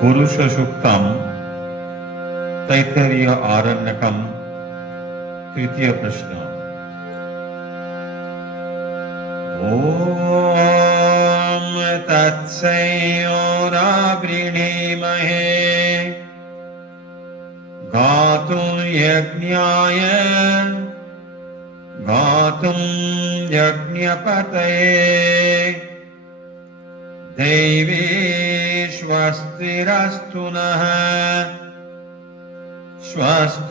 पुरुष सूक्तम तैत्तरीय आरण्यकम तृतीय प्रश्न। ओम तत्सयोरावृणीमहे गातुं यज्ञाय गातुं यज्ञपतये देवी स्वस्तिरस्तु नः स्वस्तिर्मानुषेभ्यः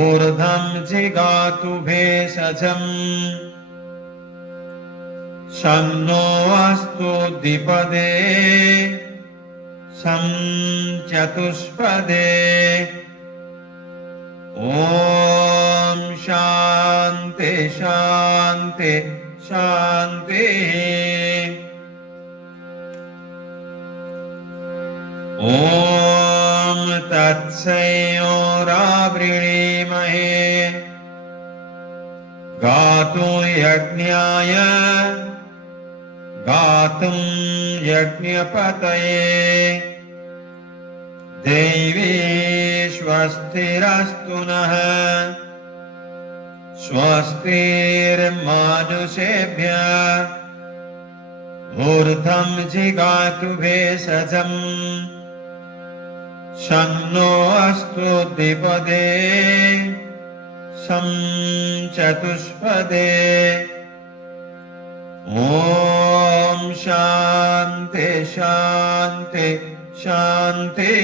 ऊर्ध्वं जिगातु भेषजम् शं नो अस्तु द्विपदे शं चतुष्पदे। ओम शांति शांति शांति। ओम तत्सयोरावृणीमहे गातुं यज्ञाय गातुं यज्ञपतये देवी स्वस्तिरस्तु नः स्वस्तिर्मानुषेभ्यः ऊर्ध्वं जिगातु भेषजम् शं नो अस्तु द्विपदे शं चतुष्पदे। ओम शांति शांति शांति।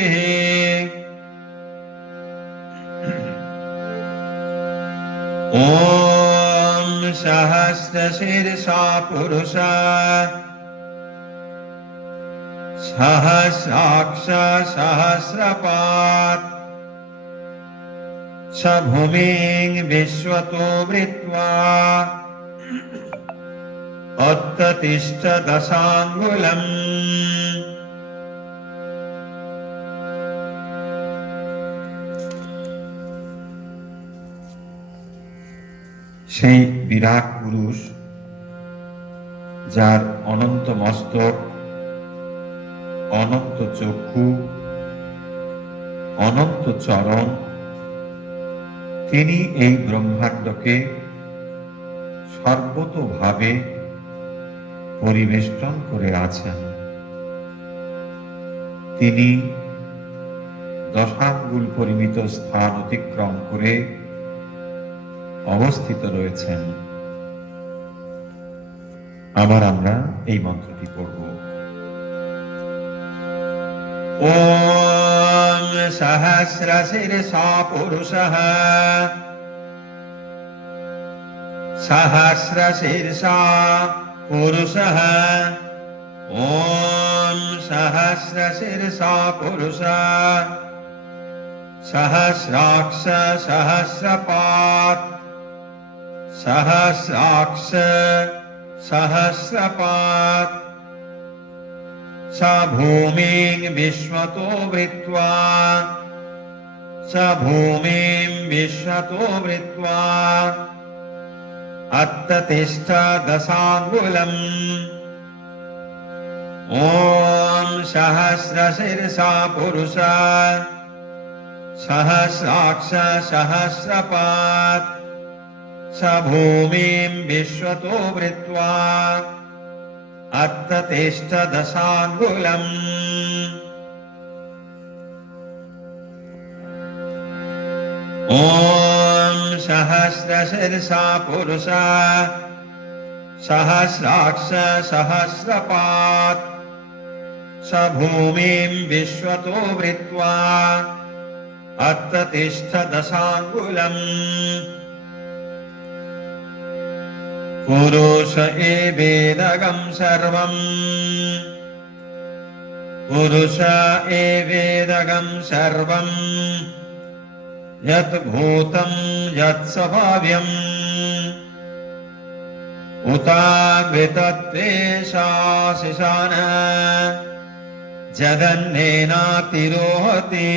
ओम सहस्रशीर्षा पुरुषः सहस्राक्ष सहस्रपात् स भूमिं विश्वतो वृत्वा उत्तिष्ठ दशांगुलम्। সেই বিরাট পুরুষ যার অনন্ত মস্তক অনন্ত চক্ষু অনন্ত চরণ, তিনি এই ব্রহ্মাণ্ডকে সর্বতোভাবে পরিবেষ্টন করে আছেন। তিনি দশাঙ্গুল পরিমিত স্থান অতিক্রম করে অবস্থিত রয়েছেন। আবার আমরা এই মন্ত্রটি পড়ব। ওম সহস্রশীর্ষা পুরুষঃ সহস্রশীর্ষা পুরুষঃ ওম সহস্রশীর্ষা পুরুষঃ सहस्राक्ष सहस्रपात् सहस्राक्ष सहस्रपात् स भूमिं विश्वतो वृत्वा स भूमिं विश्वतो वृत्वा उत्तिष्ठ दशांगुलम्। ओम सहस्रशीर्षा पुरुषः सहस्राक्ष सहस्रपात् स भूमिं विश्वतो वृत्वा उत्तिष्ठ दशांगुलम्। ओम सहस्रशीर्षा पुरुषः सहस्राक्ष सहस्रपात् स भूमिं विश्वतो वृत्वा उत्तिष्ठ दशांगुलम्। पुरुष एवेदगं सर्वम् पुरुष एवेदगं सर्वम् यत् भूतं यत् स्वभाव्यम् उताग्वितत्वेषाशिशान जदन्नेनातिरोहति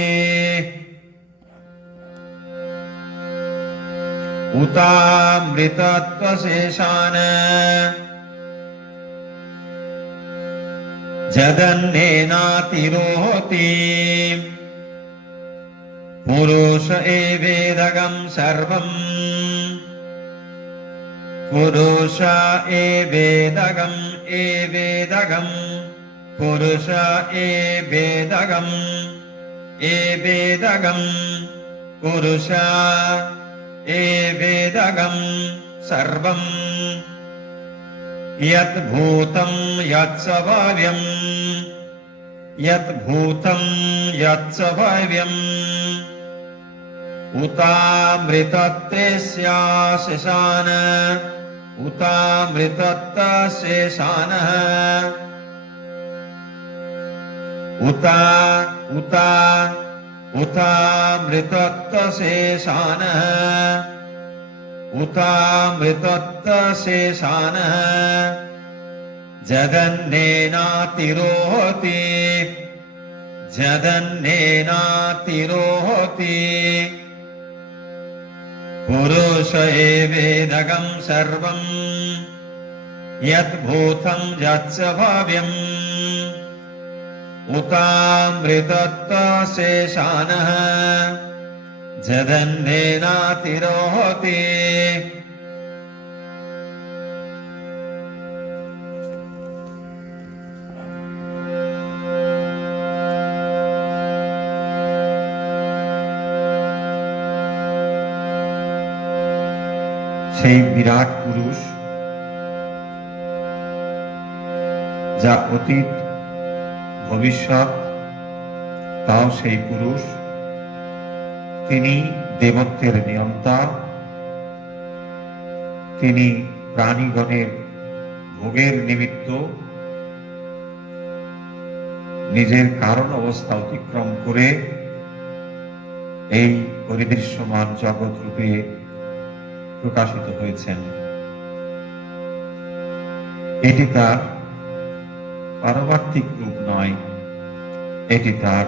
उतामृतत्वशेषान् जदन्नेनातिरोहति पुरुष एवेदगं सर्वम् पुरुष एवेदगं पुरुष एवेदगं पुरुष एवेदगं सर्वम् यत् भूतं यत् स्वभाव्यम् यत् भूतं यत् स्वभाव्यम् उतामृतत्तेस्याशेषान उतामृतत्तशेषानः उतामृतत्तशेषानः उतामृतत्तशेषानः जदन्नेनातिरोहति जदन्नेनातिरोहति पुरुष एवेदगं सर्वम् यत् भूतं यत् स्वभाव्यम् उतामृतत्तशेषानः जदन्नेनातिरोहति সেই বিরাট পুরুষ যা অতীত ভবিষ্যৎ তাও সেই পুরুষ, তিনি দেবত্বের নিয়ন্তা, তিনি প্রাণীগণের ভোগের নিমিত্ত নিজের কারণ অবস্থা অতিক্রম করে এই পরিদৃশ্যমান জগৎ রূপে প্রকাশিত হয়েছেন। এটি তার পারমার্থিক রূপ নয়, এটি তার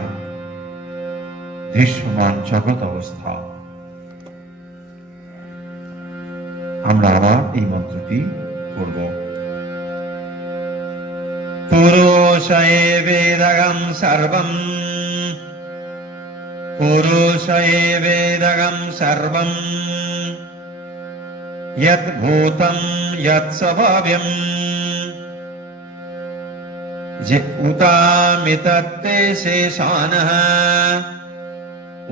দৃশ্যমান জগৎ অবস্থা। আমরা আবার এই মন্ত্রটি পড়ব। পুরুষ এবেদগং সর্বং পুরুষ এবেদগং সর্বং यत् भूतं यत् स्वभाव्यम् उतामृतत्तशेषानः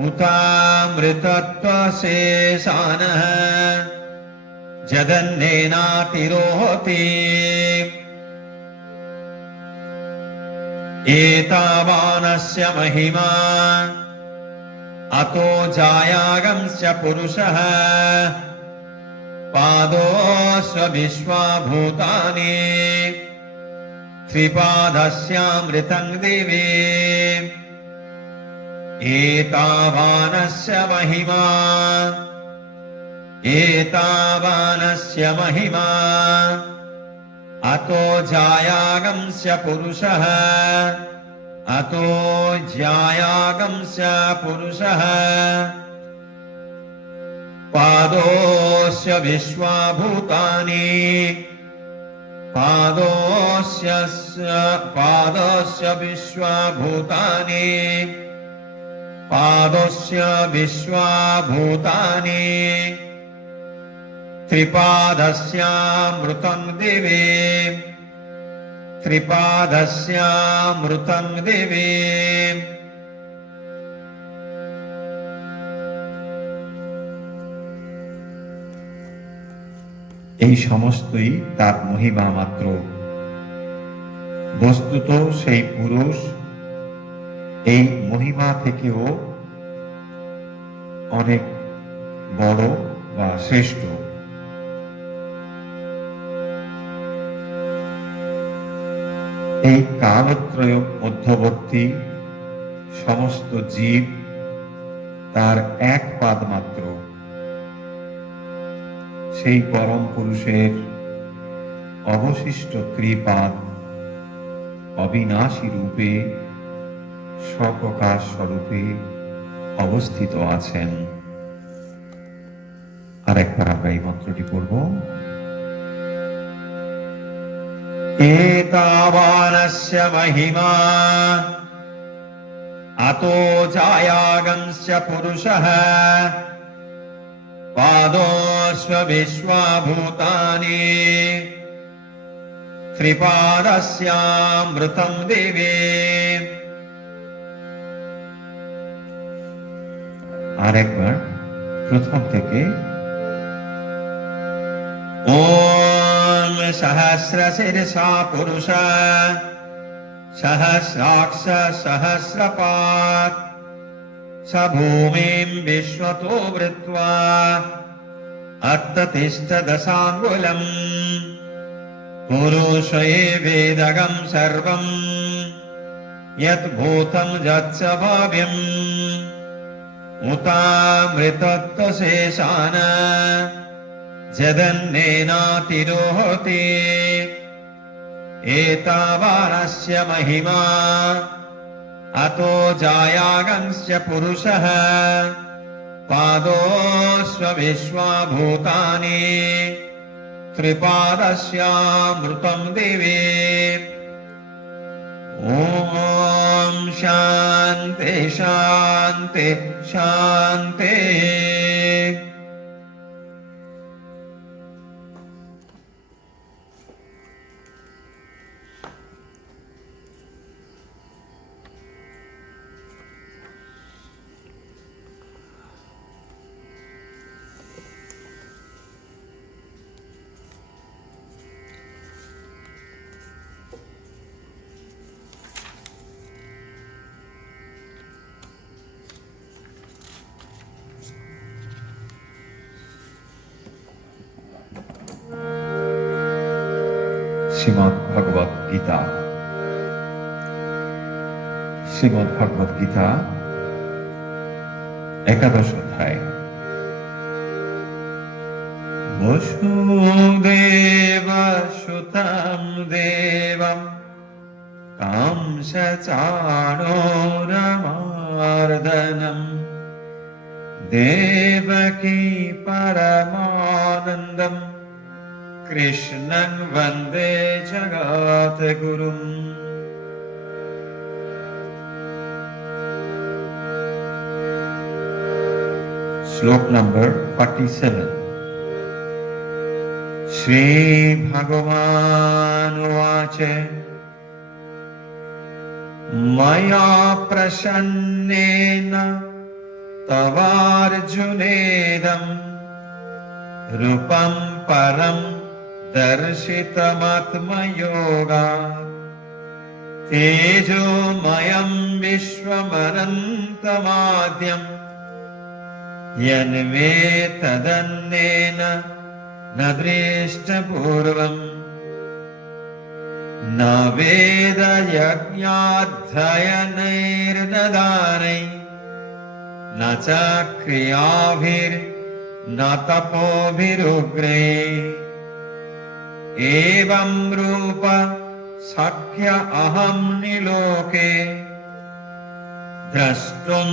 उतामृतत्तशेषानः जदन्नेनातिरोहति एतावानस्य महिमा अतो जायागंस्य पुरुषः पादोऽस्य विश्वाभूतानि त्रिपादस्यामृतं दिवि एतावानस्य महिमा अतो जायागंस्य पुरुषः पादोऽस्य विश्वाभूतानि पादोऽस्य विश्वाभूतानि त्रिपादस्यामृतं दिवि এই সমস্তই তার মহিমা মাত্র। বস্তুত সেই পুরুষ এই মহিমা থেকেও অনেক বড় বা শ্রেষ্ঠ। এই কালত্রয় মধ্যবর্তী সমস্ত জীব তার এক পাদ মাত্র। সেই পরম পুরুষের অবশিষ্ট ত্রিপাদ অবিনাশী রূপে স্বপ্রকাশ স্বরূপে অবস্থিত আছেন। আর একবার আমরা এই মন্ত্রটি পড়ব। एतावानस्य महिमा अतो जायागंस्य पुरुषः पादोऽश्वविश्वाभूतानि त्रिपादस्यामृतं दिवे। আরেকবার প্রথম থেকে। ओम सहस्रशीर्षा पुरुष सहस्राक्ष सहस्रपात् स भूमिं विश्वतो वृत्वा अत्ततिष्ठदशाङ्गुलम् पुरुष वेदगं सर्वं यत् भूतं यच्च भाव्यम् उतामृतत्वशेषान् जदन्नेनातिरोहति। एतावानस्य महिमा अतो जायागंस्य पुरुषः पादोऽश्वविश्वाभूतानि त्रिपादस्यामृतं दिवे। ओम शान्ति शान्ति शान्ति। শ্রীমদ্ ভগবত গীতা একাদশ অধ্যায়। বসুদেব সুতং দেবং কংসচাণূরমর্দনম দেবকী পরমানন্দম कृष्णं वन्दे जगद्गुरुम्। श्लोक नंबर 47। श्री भगवान् उवाच मया प्रसन्नेन तवार्जुनेदं रूपं परं दर्शितमात्मयोगात् तेजोमयं विश्वमनन्तमाद्यं यन्मे तदन्येन न दृष्टपूर्वम् न वेदयज्ञाध्ययनैर्न दानैः न च क्रियाभिर्न तपोभिरुग्रैः एवं रूप सख्य अहं निलोके द्रष्टुं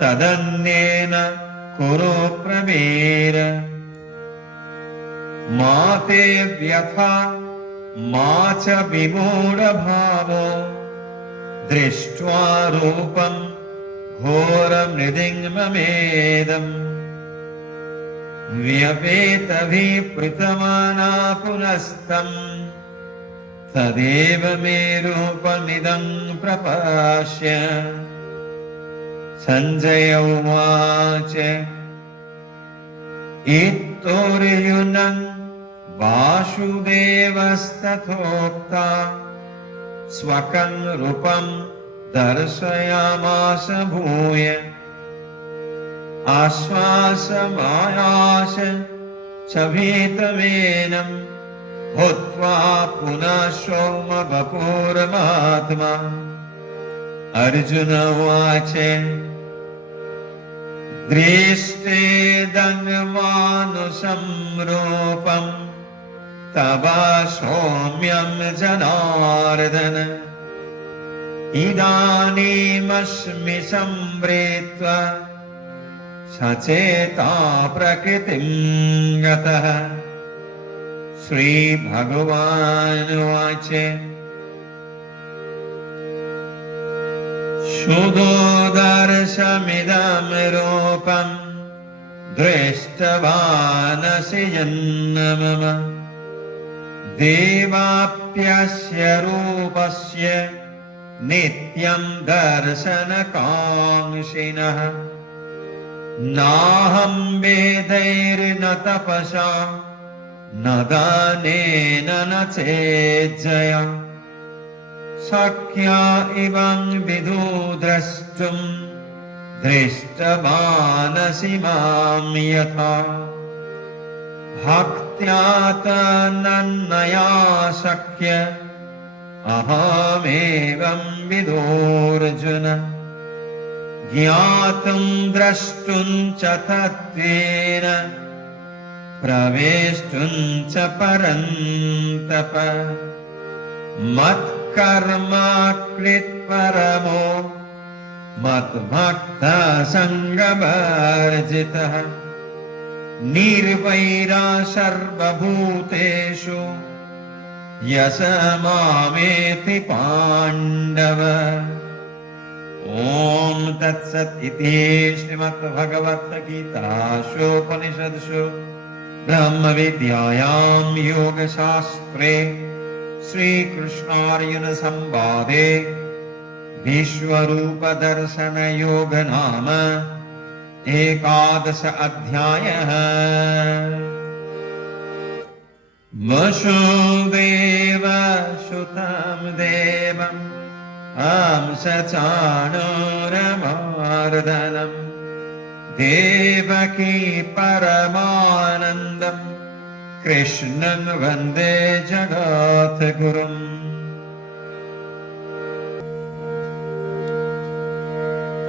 तदन्येन कुरु प्रवीर। मा ते व्यथा मा च विमूढभावो दृष्ट्वा रूपं घोरमृदिङ्ममेदम् व्यपेतभिप्रीतमाना पुनस्तम् तदेव मे रूपमिदं प्रपश्य। संजय उवाच इत्थोर्जुनं वासुदेवस्तथोक्ता स्वकं रूपं दर्शयामास भूय आश्वासमायास च भीतमेनं भूत्वा पुनः सौम्यवपुर्महात्मा। अर्जुन उवाच दृष्टेदं मानुषं रूपं तव सौम्यं जनार्दन इदानीमस्मि संवृत्वा सचेता प्रकृतिं गतः श्रीभगवानुवाच शुद्धोदर्शमिदं रूपं दृष्टवानसि जन्मम देवाप्यस्य रूपस्य नित्यं दर्शनकाङ्क्षिणः नाहं वेदैर्न तपसा न दानेन न चेज्जया शक्या इवं विदो द्रष्टुं दृष्टवानसि मां यथा भक्त्या तन्नया शक्य अहमेवं विदोऽर्जुन ज्ञातुं द्रष्टुं च तत्त्वेन प्रवेष्टुं च परन्तप मत्कर्म कृत्परमो मद्भक्तसङ्गवर्जितः निर्वैरा सर्वभूतेषु यस मामेति पाण्डव। ॐ तत्सत् इति श्रीमद्भगवद्गीतासूपनिषत्सु ब्रह्मविद्यायां योगशास्त्रे श्रीकृष्णार्जुनसंवादे विश्वरूपदर्शनयोग नाम 11 अध्यायः। वसुदेवसुतं देवं हंसचाणूरमर्दनं देवकी परमानन्दं कृष्णं वन्दे जगद्गुरुम्।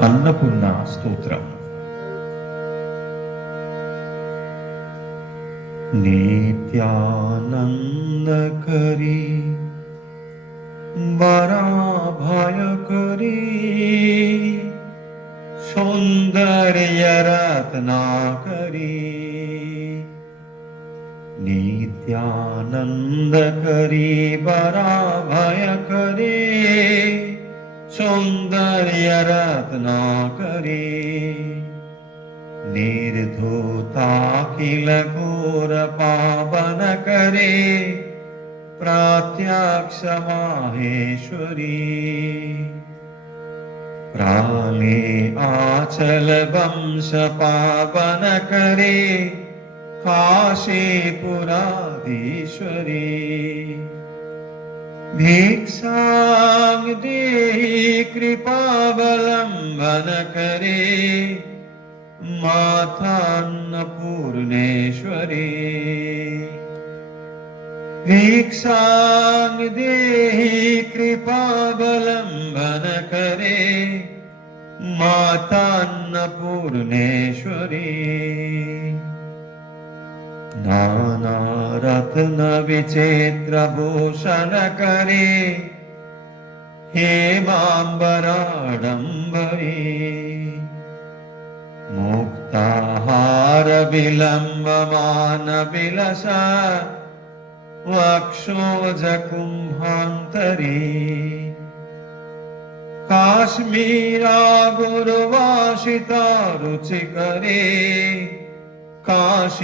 अन्नपूर्णा स्तोत्रम्। नित्यानन्दकरी वराभयकरी सौन्दर्यरत्नाकरी नित्यानन्दकरी वराभयकरी सौन्दर्यरत्नाकरी निर्धूताखिल घोरपावनकरे प्रत्यक्ष माहेश्वरी प्राले आचल वंश पावनकरे काशीपुराधीश्वरी भिक्षां देहि कृपावलम्बनकरे मातान्नपूर्णेश्वरी भिक्षां देहि कृपावलम्बनकरे मातान्नपूर्णेश्वरी नानारत्नविचित्रभूषणकरे हेमाम्बराडम्बरी मुक्ताहारविलम्बमानविलसा वक्षोजकुम्भान्तरी काश्मीरागुरुवासिता रुचिकरे काशीपुराधीश्वरी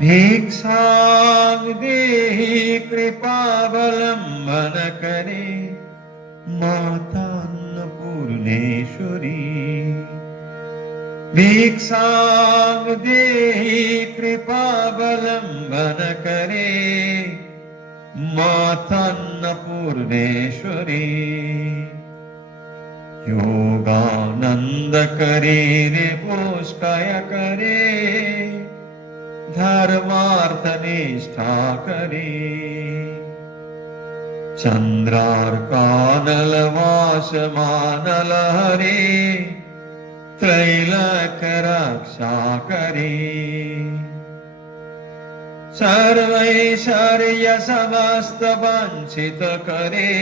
भिक्षां देहि कृपावलम्बनकरे मातान्नपूर्णेश्वरी भिक्षां देहि कृपावलम्बनकरे मातान्नपूर्णेश्वरी योगानन्दकरी रिपुष्कयकरे धर्मार्थनिष्ठाकरी चन्द्रार्कानलवासमानलहरे त्रैलोक्यरक्षाकरी सर्वैश्वर्यसमस्तवञ्चितकरे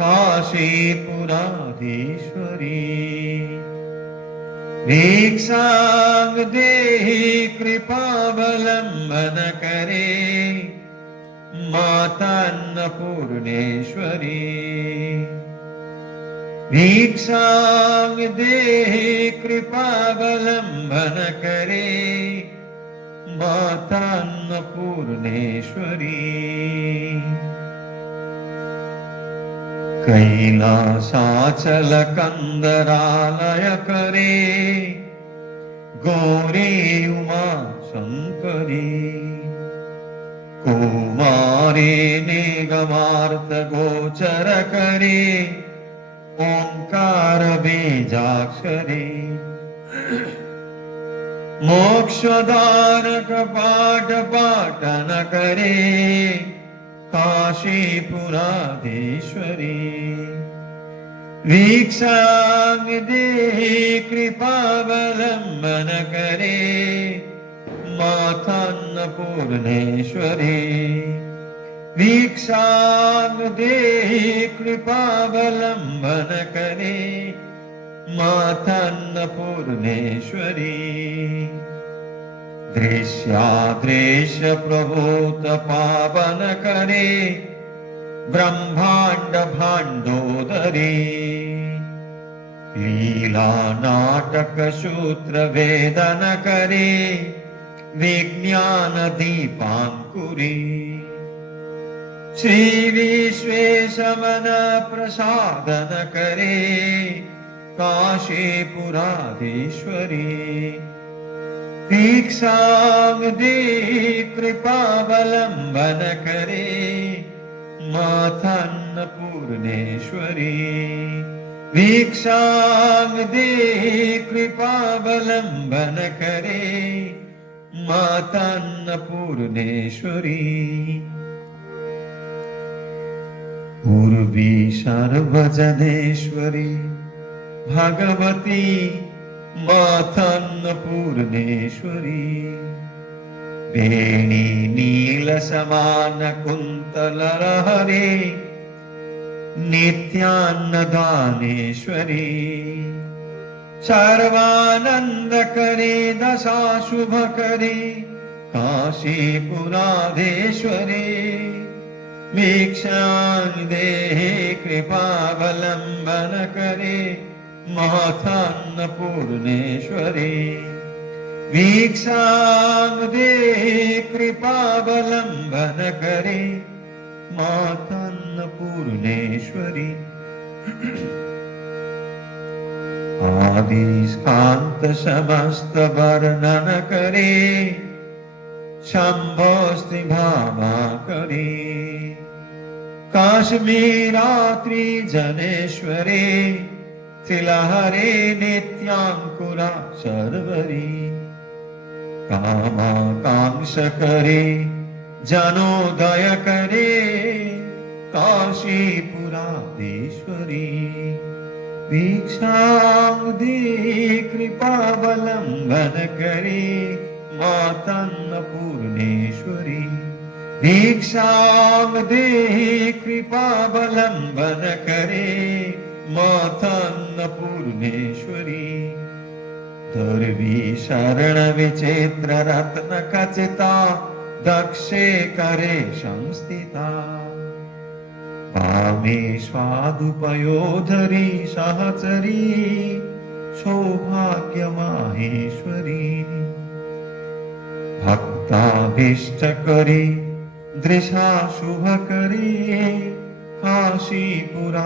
काशीपुराधीश्वरी भिक्षां देहि कृपावलम्बन करे मातान्नपूर्णेश्वरी। भिक्षां देहि कृपावलम्बन करे मातान्नपूर्णेश्वरी। कैलासाचल कंदरालय करे गौरी उमा शंकरी। कुमारी निगमार्थ गोचर करे ओंकार बीजाक्षरी। मोक्षदारक पाठ पाटन करे काशीपुराधीश्वरी। भिक्षां देहि कृपावलम्बन करे मातान्नपूर्णेश्वरी। भिक्षां देहि कृपावलम्बन करे मातान्नपूर्णेश्वरी। दृश्यादृश्य प्रभूत पावन करे ब्रह्मांड भांडोदरी। लीला नाटक सूत्र वेदन करे विज्ञान दीपांकुरी। श्री विश्वेशमन प्रसादन करे काशीपुराधीश्वरी। भिक्षां देहि कृपावलम्बन करे मातान्नपूर्णेश्वरी। भिक्षां देहि कृपावलम्बन करे मातान्नपूर्णेश्वरी। पूर्वी सर्वजनेश्वरी भगवती मातान्नपूर्णेश्वरी। वेणी नील समान कुंतल लहरी नित्यान्नदानेश्वरी। सर्वानंद करे दशा शुभ करे काशीपुराधीश्वरी। भिक्षां देहि कृपावलम्बन करे मातान्नपूर्णेश्वरी। भिक्षां देहि कृपावलम्बन करे मातान्नपूर्णेश्वरी। आदिस्कान्त समस्त वर्णन करे शम्भोस्ति भामा करे। काश्मीरात्रि जनेश्वरे त्रिलहरे नित्यांकुरा शर्वरी। कामाकांक्ष करे जनोदय करे काशीपुराधीश्वरी। भिक्षां देहि कृपावलम्बन करे मातान्नपूर्णेश्वरी। भिक्षां देहि कृपावलम्बन करे मातान्नपूर्णेश्वरी। दुर्वी शरण विचित्र रत्न खचिता दक्षे करे संस्थिता। वामे स्वादुपयोधरी सहचरी सौभाग्य माहेश्वरी। भक्ताभीष्ट करे दृशा शुभ करे काशीपुराधीश्वरी।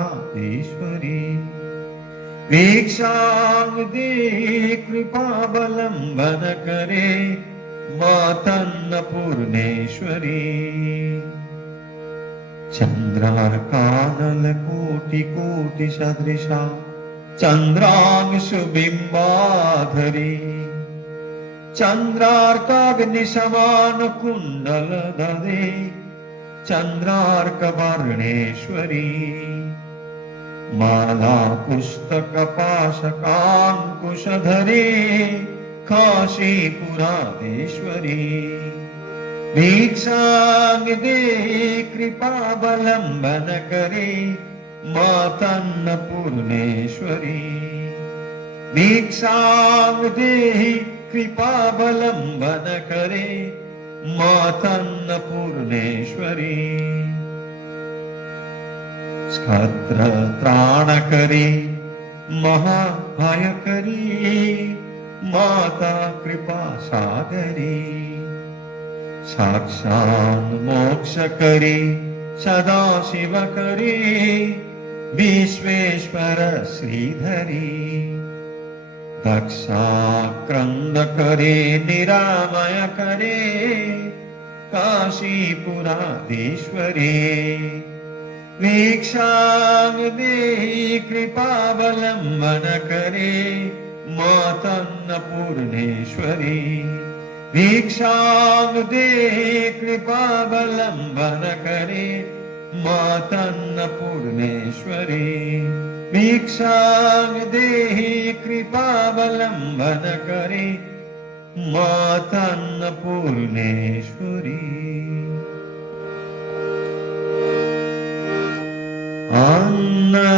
भिक्षां देहि कृपावलम्बन करे मातान्नपूर्णेश्वरी। चंद्रार्कानल कोटि कोटि सदृशा चंद्रांशु बिंबाधरी। चंद्रार्काग्निसमान कुंडल धरे चंद्रार्क वर्णेश्वरी। माला पुस्तक पाशकांकुशधरे काशीपुराधीश्वरी। भिक्षां देहि कृपावलम्बन करे मातान्नपूर्णेश्वरी। भिक्षां देहि कृपावलम्बन करे मातन्नपूर्णेश्वरी छत्र त्राणकरी महाभयकरी माता कृपा सागरी साक्षात् मोक्षकरी सदा शिवकरी विश्वेश्वर श्रीधरी दक्षाक्रन्दकरे निरामय करे काशीपुराधीश्वरे भिक्षां देहि कृपावलम्बन करे मातन्नपूर्णेश्वरी भिक्षां देहि कृपावलम्बन करे मातन्नपूर्णेश्वरी भिक्षां देहि कृपावलम्बन करे मातन्नपूर्णेश्वरी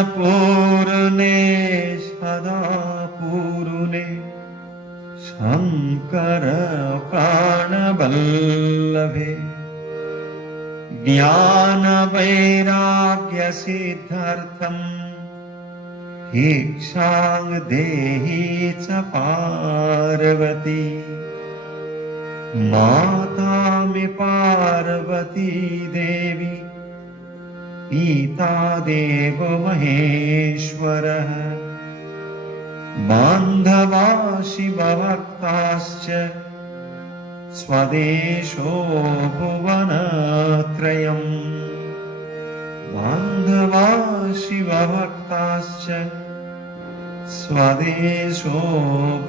अन्नपूर्णे सदा पूर्णे शंकर प्राणवल्लभे ज्ञान वैराग्य सिद्धार्थम भिक्षां देहि च पार्वती माता मे पार्वती देवी पिता देव महेश्वरः बान्धवा शिवभक्ताश्च स्वदेशो भुवनत्रयम् बान्धवा शिवभक्ताश्च स्वदेशो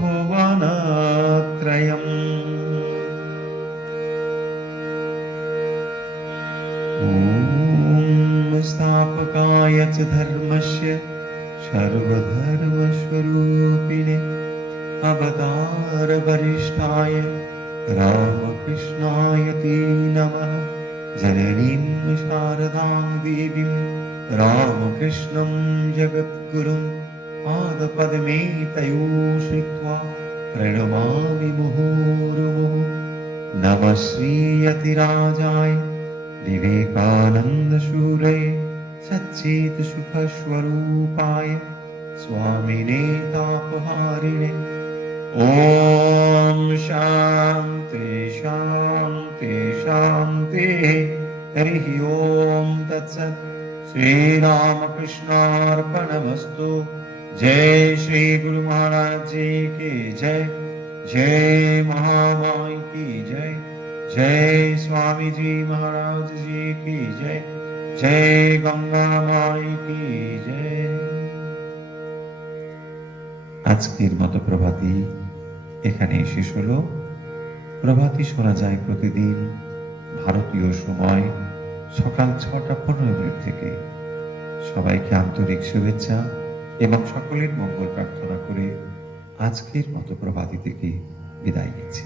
भुवनत्रयम् स्थापकाय च धर्मस्य सर्वधर्मस्वरूपिणे अवतार वरिष्ठाय रामकृष्णाय ते नमः जननीं शारदां देवीं रामकृष्णं जगद्गुरुं पादपद्मे तयो श्रित्वा प्रणमामि मुहुर्मुहुः नमः श्रीयतिराजाय विवेकानन्दशूरये सच्चित्सुखस्वरूपाय स्वामिने तापहारिणे ॐ शान्ति शान्ति शान्तिः हरिः ॐ तत्सत् श्रीरामकृष्णार्पणमस्तु जय श्री गुरु महाराज जी की जय जय महामाई की जय जय स्वामी जी महाराज जी की जय जय गंगा माई की जय। আজকের মতো প্রভাতী এখানেই শেষ হলো। প্রভাতী শোনা যায় প্রতিদিন ভারতীয় সময় সকাল 6:15 থেকে। সবাইকে আন্তরিক শুভেচ্ছা এবং সকলের মঙ্গল প্রার্থনা করে আজকের মতো প্রভাতী থেকে বিদায় নিচ্ছি।